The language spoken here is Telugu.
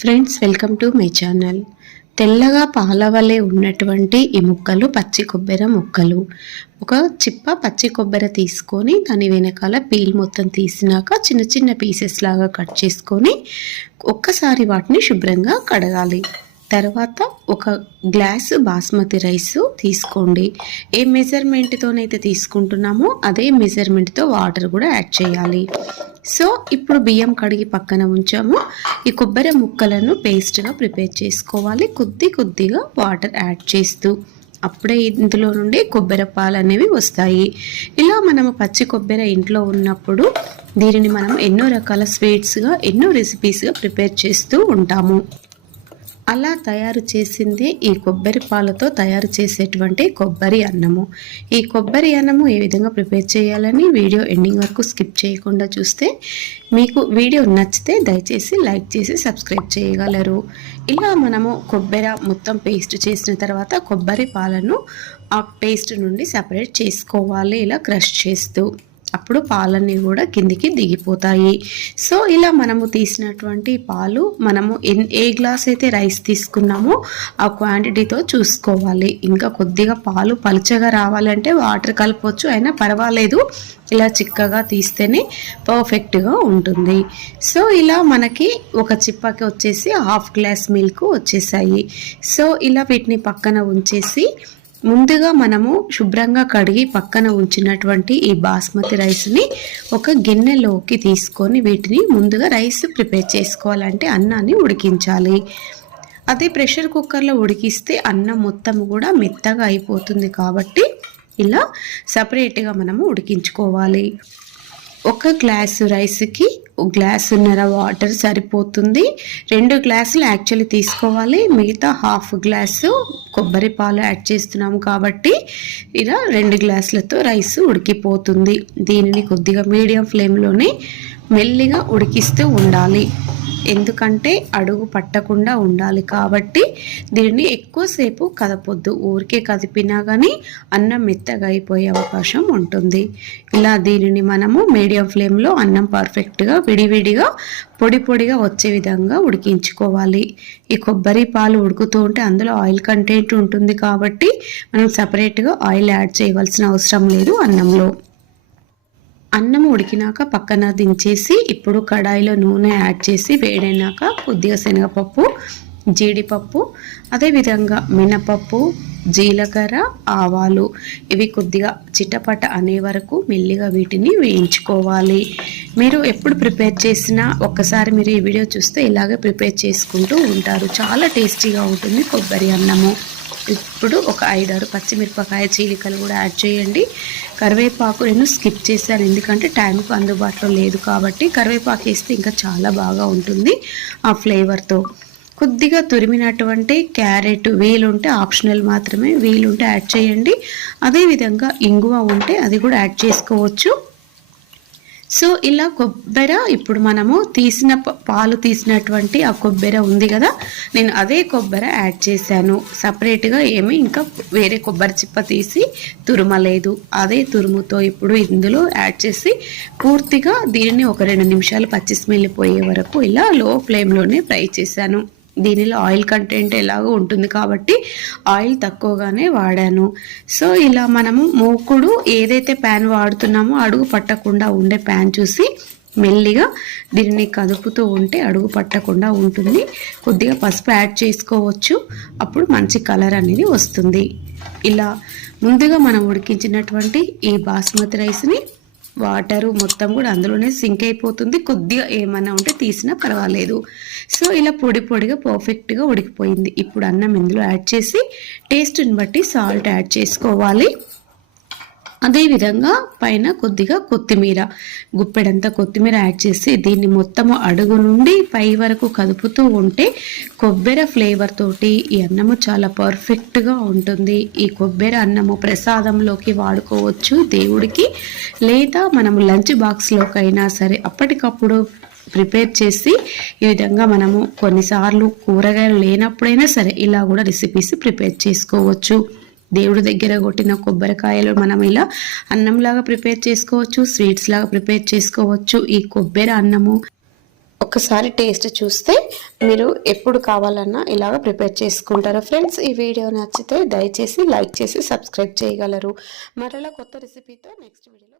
Friends, welcome to my channel. తెల్లగా పాల వలె ఉన్నటువంటి ఈ ముక్కలు పచ్చి కొబ్బరి ముక్కలు. ఒక చిప్ప పచ్చి కొబ్బరి తీసుకొని దాని వెనకాల పీల్ మొత్తం తీసినాక చిన్న చిన్న పీసెస్ లాగా కట్ చేసుకొని ఒక్కసారి వాటిని శుభ్రంగా కడగాలి. తర్వాత ఒక గ్లాసు బాస్మతి రైస్ తీసుకోండి. ఏ మెజర్మెంట్తోనైతే తీసుకుంటున్నామో అదే మెజర్మెంట్తో వాటర్ కూడా యాడ్ చేయాలి. సో ఇప్పుడు బియ్యం కడిగి పక్కన ఉంచాము. ఈ కొబ్బరి ముక్కలను పేస్ట్గా ప్రిపేర్ చేసుకోవాలి. కొద్దిగా వాటర్ యాడ్ చేస్తూ అప్పుడే ఇందులో నుండి కొబ్బరి పాలు అనేవి వస్తాయి. ఇలా మనము పచ్చి కొబ్బరి ఇంట్లో ఉన్నప్పుడు దీనిని మనం ఎన్నో రకాల స్వీట్స్గా ఎన్నో రెసిపీస్గా ప్రిపేర్ చేస్తూ ఉంటాము. అలా తయారు చేసింది ఈ కొబ్బరి పాలతో తయారు చేసేటువంటి కొబ్బరి అన్నము. ఈ కొబ్బరి అన్నము ఏ విధంగా ప్రిపేర్ చేయాలని వీడియో ఎండింగ్ వరకు స్కిప్ చేయకుండా చూస్తే మీకు వీడియో నచ్చితే దయచేసి లైక్ చేసి సబ్స్క్రైబ్ చేయగలరు. ఇలా మనము కొబ్బరి మొత్తం పేస్ట్ చేసిన తర్వాత కొబ్బరి పాలను ఆ పేస్ట్ నుండి సపరేట్ చేసుకోవాలి, ఇలా క్రష్ చేస్తూ. అప్పుడు పాలన్నీ కూడా కిందికి దిగిపోతాయి. సో ఇలా మనము తీసినటువంటి పాలు మనము ఏ గ్లాస్ అయితే రైస్ తీసుకున్నామో ఆ క్వాంటిటీతో చూసుకోవాలి. ఇంకా కొద్దిగా పాలు పలుచగా రావాలంటే వాటర్ కలపవచ్చు, అయినా పర్వాలేదు. ఇలా చిక్కగా తీస్తేనే పర్ఫెక్ట్గా ఉంటుంది. సో ఇలా మనకి ఒక చిప్పకి వచ్చేసి హాఫ్ గ్లాస్ మిల్క్ వచ్చేసాయి. సో ఇలా వీటిని పక్కన ఉంచేసి ముందుగా మనము శుభ్రంగా కడిగి పక్కన ఉంచినటువంటి ఈ బాస్మతి రైస్ని ఒక గిన్నెలోకి తీసుకొని వీటిని ముందుగా రైస్ ప్రిపేర్ చేసుకోవాలంటే అన్నాన్ని ఉడికించాలి. అదే ప్రెషర్ కుక్కర్లో ఉడికిస్తే అన్నం మొత్తం కూడా మెత్తగా అయిపోతుంది. కాబట్టి ఇలా సపరేట్గా మనము ఉడికించుకోవాలి. ఒక గ్లాసు రైస్కి గ్లాసున్నర వాటర్ సరిపోతుంది. 2 గ్లాసులు యాక్చువల్లీ తీసుకోవాలి. మిగతా హాఫ్ గ్లాసు కొబ్బరి పాలు యాడ్ చేస్తున్నాము కాబట్టి ఇలా 2 గ్లాసులతో రైస్ ఉడికిపోతుంది. దీనిని కొద్దిగా మీడియం ఫ్లేమ్లోనే మెల్లిగా ఉడికిస్తూ ఉండాలి. ఎందుకంటే అడుగు పట్టకుండా ఉండాలి కాబట్టి దీన్ని ఎక్కువసేపు కదపొద్దు. ఊరికే కదిపినా కానీ అన్నం మెత్తగా అయిపోయే అవకాశం ఉంటుంది. ఇలా దీనిని మనము మీడియం ఫ్లేమ్లో అన్నం పర్ఫెక్ట్గా విడివిడిగా పొడిగా వచ్చే విధంగా ఉడికించుకోవాలి. ఈ కొబ్బరి పాలు ఉడుకుతూ ఉంటే అందులో ఆయిల్ కంటెంట్ ఉంటుంది కాబట్టి మనం సపరేట్గా ఆయిల్ యాడ్ చేయవలసిన అవసరం లేదు అన్నంలో. అన్నం ఉడికినాక పక్కన దించేసి ఇప్పుడు కడాయిలో నూనె యాడ్ చేసి వేడైనాక కొద్దిగా శనగపప్పు, జీడిపప్పు, అదేవిధంగా మినపప్పు, జీలకర్ర, ఆవాలు ఇవి కొద్దిగా చిటపట అనే వరకు మెల్లిగా వీటిని వేయించుకోవాలి. మీరు ఎప్పుడు ప్రిపేర్ చేసినా ఒక్కసారి మీరు ఈ వీడియో చూస్తే ఇలాగే ప్రిపేర్ చేసుకుంటూ ఉంటారు. చాలా టేస్టీగా ఉంటుంది కొబ్బరి అన్నము. ఇప్పుడు ఒక 5-6 పచ్చిమిరపకాయ చీలికలు కూడా యాడ్ చేయండి. కరివేపాకు నేను స్కిప్ చేశాను, ఎందుకంటే టైంకు అందుబాటులో లేదు కాబట్టి. కరివేపాకు వేస్తే ఇంకా చాలా బాగా ఉంటుంది ఆ ఫ్లేవర్తో. కొద్దిగా తురిమినటువంటి క్యారెట్ వీలుంటే ఆప్షనల్ మాత్రమే, వీలుంటే యాడ్ చేయండి. అదేవిధంగా ఇంగువ ఉంటే అది కూడా యాడ్ చేసుకోవచ్చు. సో ఇలా కొబ్బరి ఇప్పుడు మనము పాలు తీసినటువంటి ఆ కొబ్బరి ఉంది కదా, నేను అదే కొబ్బరి యాడ్ చేశాను. సపరేట్గా ఏమీ ఇంకా వేరే కొబ్బరి చిప్ప తీసి తురుమలేదు. అదే తురుముతో ఇప్పుడు ఇందులో యాడ్ చేసి పూర్తిగా దీనిని ఒక 2 నిమిషాలు పచ్చి స్మెల్ పోయే వరకు ఇలా లో ఫ్లేమ్లోనే ఫ్రై చేశాను. దీనిలో ఆయిల్ కంటెంట్ ఎలాగో ఉంటుంది కాబట్టి ఆయిల్ తక్కువగానే వాడాను. సో ఇలా మనము మూకుడు ఏదైతే ప్యాన్ వాడుతున్నామో అడుగు పట్టకుండా ఉండే ప్యాన్ చూసి మెల్లిగా దీనిని కదుపుతూ ఉంటే అడుగు పట్టకుండా ఉంటుంది. కొద్దిగా పసుపు యాడ్ చేసుకోవచ్చు, అప్పుడు మంచి కలర్ అనేది వస్తుంది. ఇలా ముందుగా మనం ఉడికించినటువంటి ఈ బాస్మతి రైస్ని వాటరు మొత్తం కూడా అందులోనే సింక్ అయిపోతుంది. కొద్దిగా ఏమన్నా ఉంటే తీసినా పర్వాలేదు. సో ఇలా పొడిగా పర్ఫెక్ట్గా ఉడికిపోయింది. ఇప్పుడు అన్నం ఇందులో యాడ్ చేసి టేస్ట్ని బట్టి సాల్ట్ యాడ్ చేసుకోవాలి. అదేవిధంగా పైన కొద్దిగా కొత్తిమీర, గుప్పెడంతా కొత్తిమీర యాడ్ చేసి దీన్ని మొత్తము అడుగు నుండి పై వరకు కదుపుతూ ఉంటే కొబ్బరి ఫ్లేవర్ తోటి ఈ అన్నము చాలా పర్ఫెక్ట్గా ఉంటుంది. ఈ కొబ్బరి అన్నము ప్రసాదంలోకి వాడుకోవచ్చు దేవుడికి, లేదా మనము లంచ్ బాక్స్లోకైనా సరే అప్పటికప్పుడు ప్రిపేర్ చేసి ఈ విధంగా మనము కొన్నిసార్లు కూరగాయలు లేనప్పుడైనా సరే ఇలా కూడా రెసిపీస్ ప్రిపేర్ చేసుకోవచ్చు. దేవుడి దగ్గర కొట్టిన కొబ్బరికాయలు మనం ఇలా అన్నంలాగా ప్రిపేర్ చేసుకోవచ్చు, స్వీట్స్ లాగా ప్రిపేర్ చేసుకోవచ్చు. ఈ కొబ్బరి అన్నము ఒకసారి టేస్ట్ చూస్తే మీరు ఎప్పుడు కావాలన్నా ఇలాగ ప్రిపేర్ చేసుకుంటారు. ఫ్రెండ్స్, ఈ వీడియో నచ్చితే దయచేసి లైక్ చేసి సబ్స్క్రైబ్ చేయగలరు. మరలా కొత్త రెసిపీతో నెక్స్ట్ వీడియోలో